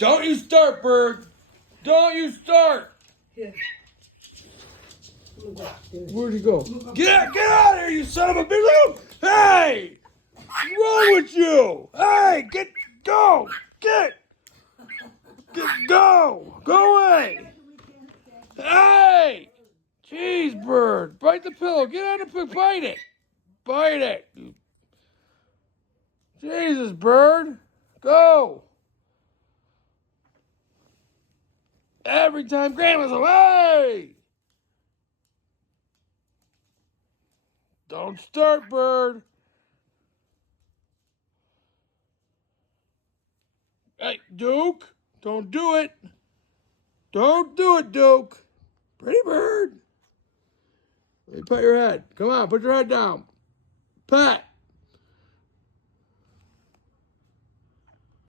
Don't you start, bird. Don't you start. Here. Where'd he go? Get out of here, you son of a bitch! Hey! What's wrong with you? Hey, go! Go! Go away! Hey! Jeez, bird. Bite the pillow. Get on the pillow. Bite it. Bite it. Jesus, bird. Go. Every time Grandma's away. Don't start, bird. Hey, Duke. Don't do it. Don't do it, Duke. Pretty bird. Let me pet your head. Come on, put your head down. Pat.